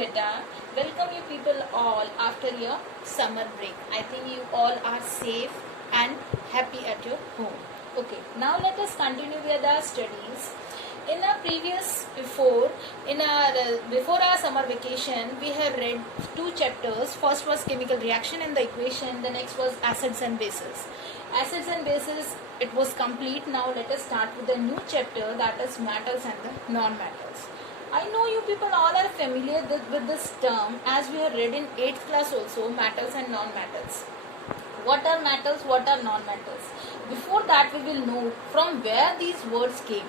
beta. Welcome you people all after your summer break. I think you all are safe and happy at your home. Okay, now let us continue with our studies. In our before our summer vacation, we have read two chapters. First was chemical reaction and the equation. The next was acids and bases. Acids and bases, it was complete. Now let us start with the new chapter, that is metals and the non-metals. I know you people all are familiar with this term as we have read in 8th class also, metals and non-metals. What are metals, what are non-metals? Before that we will know from where these words came.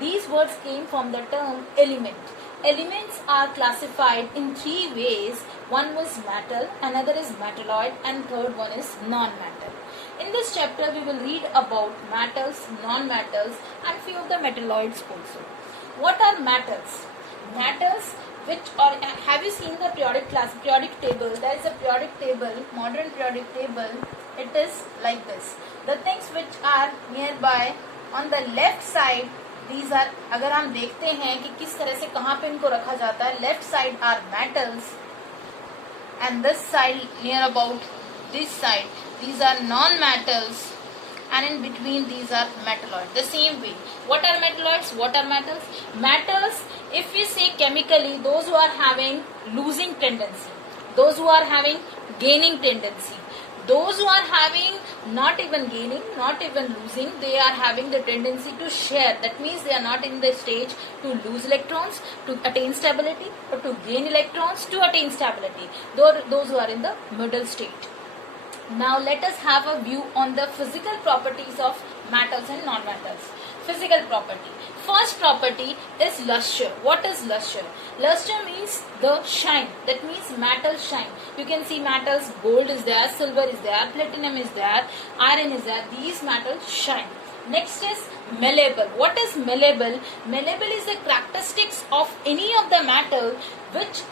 These words came from the term element. Elements are classified in three ways. One was metal, another is metalloid, and third one is non-metal. In this chapter we will read about metals, non-metals and few of the metalloids also. What are metals? Metals have you seen the periodic table? There is a periodic table, modern periodic table. It is like this. The things which are nearby on the left side, these are, अगर हम देखते हैं कि किस तरह से कहाँ पे इनको रखा जाता है, left side are metals and this side near about this side, these are non-metals, and in between these are metalloids. The same way. What are metalloids? What are metals? Metals, if we say chemically, those who are having losing tendency, those who are having gaining tendency, those who are having not even gaining, not even losing, they are having the tendency to share. That means they are not in the stage to lose electrons to attain stability or to gain electrons to attain stability. Those who are in the middle state. Now let us have a view on the physical properties of metals and non-metals. Physical property. First property is luster. What is luster? Luster means the shine. That means metal shine. You can see metals, gold is there, silver is there, platinum is there, iron is there. These metals shine. Next is malleable. What is malleable? Malleable is the characteristics of any of the metal which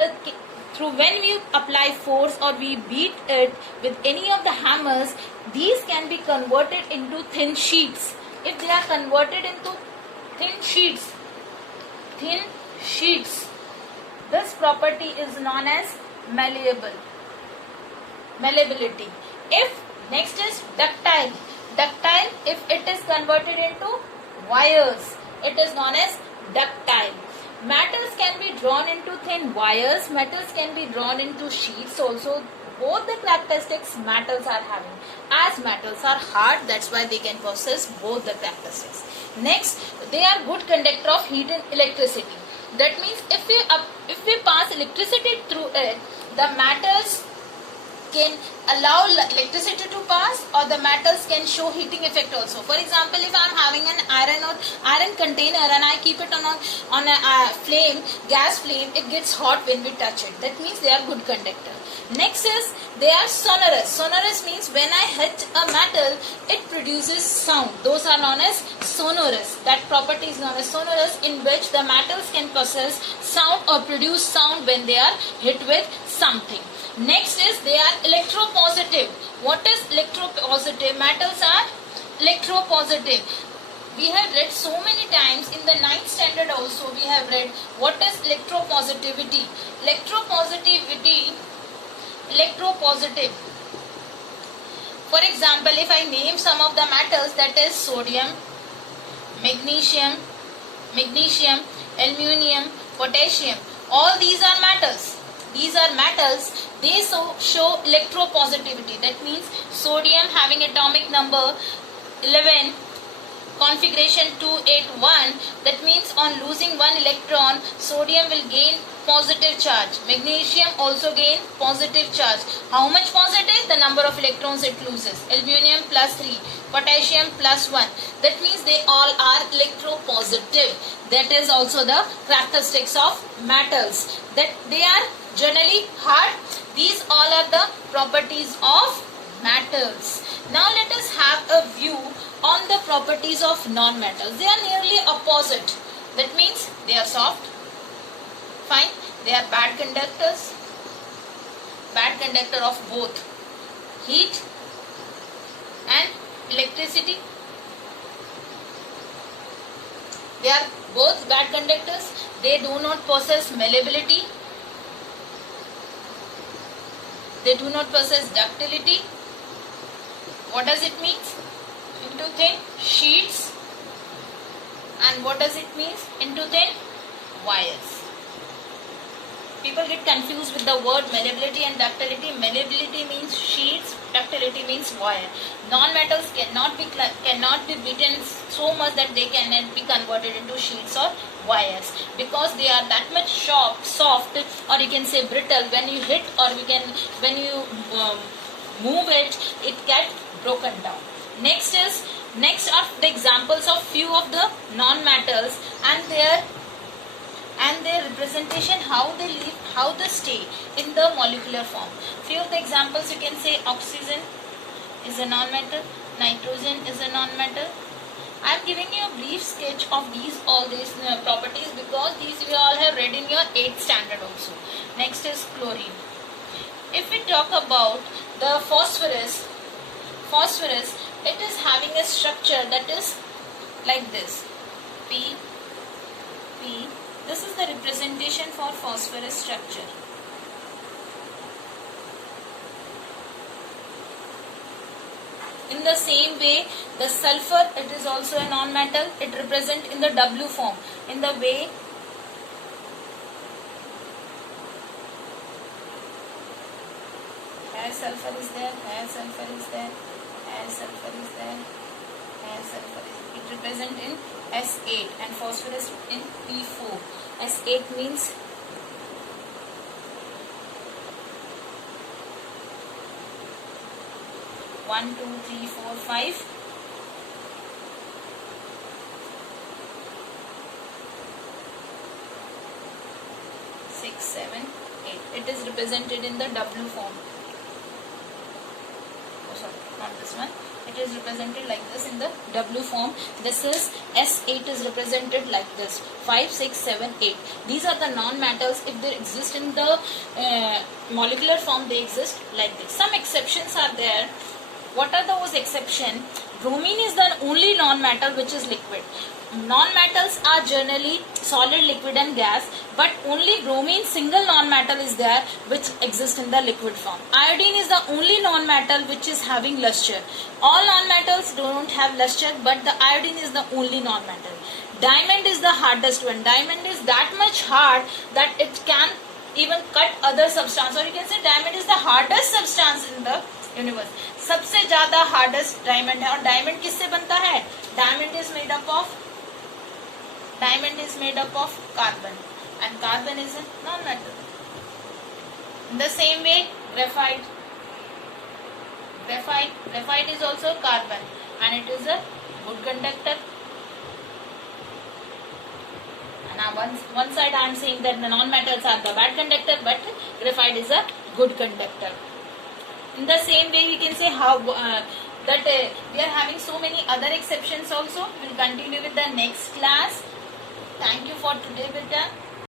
through when we apply force or we beat it with any of the hammers, these can be converted into thin sheets. If they are converted into thin sheets, this property is known as malleable. Malleability. If next is ductile. Ductile, if it is converted into wires, it is known as ductile. Metals can be drawn into thin wires, metals can be drawn into sheets also. Both the characteristics metals are having. As metals are hard, that's why they can possess both the characteristics. Next, they are good conductor of heat and electricity. That means if we pass electricity through it, the metals can allow electricity to pass, or the metals can show heating effect also. For example, if I am having an iron container and I keep it on a flame, gas flame, it gets hot when we touch it. That means they are good conductor. Next is they are sonorous. Sonorous means when I hit a metal, it produces sound. Those are known as sonorous. That property is known as sonorous, in which the metals can possess sound or produce sound when they are hit with something. Next is they are electropositive. What is electropositive? Metals are electropositive. We have read so many times in the 9th standard also we have read what is electropositivity. Electropositive. For example, if I name some of the metals, that is sodium, magnesium, aluminium, potassium. All these are metals. These are metals. They show electropositivity. That means sodium having atomic number 11, configuration 281. That means on losing one electron, sodium will gain positive charge. Magnesium also gain positive charge. How much positive? The number of electrons it loses. Aluminium plus 3, potassium plus 1. That means they all are electropositive. That is also the characteristics of metals. That they are generally hard. These all are the properties of metals. Now let us have a view on the properties of non-metals. They are nearly opposite. That means they are soft. Fine. They are bad conductors. Bad conductor of both heat and electricity. They are both bad conductors. They do not possess malleability. They do not possess ductility. What does it mean? Into thin sheets. And what does it mean? Into thin wires. People get confused with the word malleability and ductility. Malleability means sheets, ductility means wire. Non-metals cannot be beaten so much that they cannot be converted into sheets or wires, because they are that much soft, or you can say brittle. When you hit, or when you move it, it gets broken down. Next are the examples of few of the non-metals and their representation, how they live, how they stay in the molecular form. Few of the examples, you can say oxygen is a non-metal, nitrogen is a non-metal. I am giving you a brief sketch of all these properties, because these we all have read in your 8th standard also. Next is chlorine. If we talk about the phosphorus, it is having a structure that is like this. P. This is the representation for phosphorus structure. In the same way, the sulfur, it is also a non-metal. It represents in the W form. In the way air sulfur is there, air sulfur is there, air sulfur is there, air sulfur is. It represents in S8 and phosphorus in P4. S8 means one, two, three, four, 5. 6, 7, 8. It is represented in the W form. Oh, sorry, not this one. It is represented like this in the W form. This is S8 is represented like this. 5, 6, 7, 8. These are the non-metals. If they exist in the molecular form, they exist like this. Some exceptions are there. What are those exceptions? Bromine is the only non-metal which is liquid. Non-metals are generally solid, liquid and gas, but only bromine, single non-metal, is there which exists in the liquid form. Iodine is the only non-metal which is having luster. All non-metals don't have luster, but the iodine is the only non-metal. Diamond is the hardest one. Diamond is that much hard that it can even cut other substance, or you can say diamond is the hardest substance in the universe. सबसे ज्यादा hardest diamond है. और diamond किससे बनता है? Diamond is made up of carbon, and carbon is a non metal. In the same way graphite is also carbon, and it is a good conductor. And on one side I am saying that the non-metals are the bad conductor, but graphite is a good conductor. In the same way, we can say how that we are having so many other exceptions also. We will continue with the next class. Thank you for today, beta.